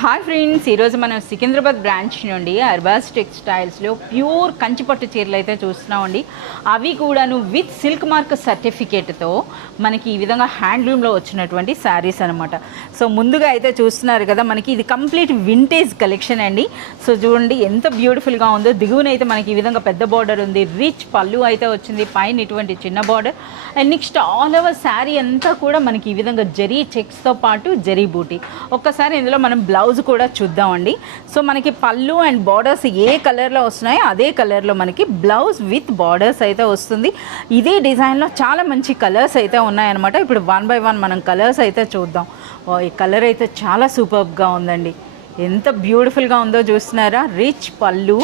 Hi friends, ఈరోజు మనం Secunderabad branch నుండి అర్బాస్ టెక్స్టైల్స్లో ప్యూర్ కంచిపట్టు చీరలు అయితే చూస్తున్నామండి. అవి కూడాను విత్ సిల్క్ మార్క్ సర్టిఫికేట్తో మనకి ఈ విధంగా హ్యాండ్లూమ్లో వచ్చినటువంటి శారీస్ అనమాట. సో ముందుగా అయితే చూస్తున్నారు కదా, మనకి ఇది కంప్లీట్ వింటేజ్ కలెక్షన్ అండి. సో చూడండి ఎంత బ్యూటిఫుల్గా ఉందో. దిగువన అయితే మనకి ఈ విధంగా పెద్ద బార్డర్ ఉంది, రిచ్ పళ్ళు అయితే వచ్చింది, పైన ఇటువంటి చిన్న border. And next all over sari అంతా కూడా మనకి ఈ విధంగా జరీ చెక్స్తో పాటు జరీ బూటీ. ఒక్కసారి ఇందులో మనం బ్లౌజ్ కూడా చూద్దామండి. సో మనకి పళ్ళు అండ్ బార్డర్స్ ఏ కలర్లో వస్తున్నాయో అదే కలర్లో మనకి బ్లౌజ్ విత్ బార్డర్స్ అయితే వస్తుంది. ఇదే డిజైన్లో చాలా మంచి కలర్స్ అయితే ఉన్నాయన్నమాట. ఇప్పుడు 1 by 1 మనం కలర్స్ అయితే చూద్దాం. ఈ కలర్ అయితే చాలా సూపర్గా ఉందండి. ఎంత బ్యూటిఫుల్గా ఉందో చూస్తున్నారా. రిచ్ పళ్ళు,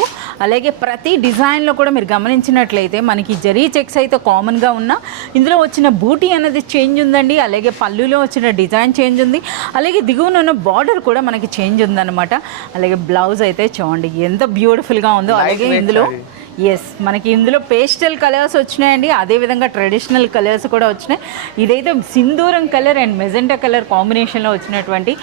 అలాగే ప్రతి డిజైన్లో కూడా మీరు గమనించినట్లయితే మనకి జరీ చెక్స్ అయితే కామన్గా ఉన్నా ఇందులో వచ్చిన బూటీ అనేది చేంజ్ ఉందండి. అలాగే పళ్ళులో వచ్చిన డిజైన్ చేంజ్ ఉంది, అలాగే దిగువన ఉన్న బార్డర్ కూడా మనకి చేంజ్ ఉందన్నమాట. అలాగే బ్లౌజ్ అయితే చూడండి ఎంత బ్యూటిఫుల్గా ఉందో. అలాగే ఇందులో మనకి ఇందులో పేస్టల్ కలర్స్ వచ్చినాయండి, అదేవిధంగా ట్రెడిషనల్ కలర్స్ కూడా వచ్చినాయి. ఇదైతే సింధూరం కలర్ అండ్ మెజెంటా కలర్ కాంబినేషన్లో వచ్చినటువంటి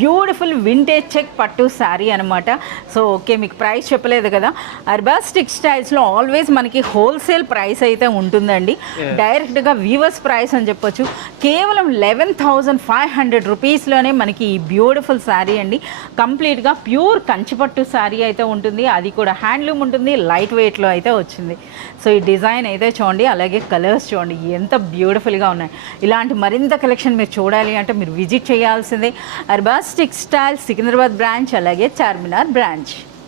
బ్యూటిఫుల్ వింటేజ్ చెక్ పట్టు శారీ అనమాట. సో ఓకే, మీకు ప్రైస్ చెప్పలేదు కదా. అర్బాస్ టెక్స్టైల్స్లో ఆల్వేస్ మనకి హోల్సేల్ ప్రైస్ అయితే ఉంటుందండి. డైరెక్ట్గా వీవర్స్ ప్రైస్ అని చెప్పొచ్చు. కేవలం 11,500 రూపీస్లోనే మనకి ఈ బ్యూటిఫుల్ శారీ అండి. కంప్లీట్గా ప్యూర్ కంచిపట్టు శారీ అయితే ఉంటుంది, అది కూడా హ్యాండ్లూమ్ ఉంటుంది, లైట్ వెయిట్లో అయితే వచ్చింది. సో ఈ డిజైన్ అయితే చూడండి, అలాగే కలర్స్ చూడండి ఎంత బ్యూటిఫుల్గా ఉన్నాయి. ఇలాంటి మరింత కలెక్షన్ మీరు చూడాలి అంటే మీరు విజిట్ చేయాల్సిందే అర్బాస్ టెక్స్టైల్స్ సికింద్రాబాద్ బ్రాంచ్, అలాగే చార్మినార్ బ్రాంచ్.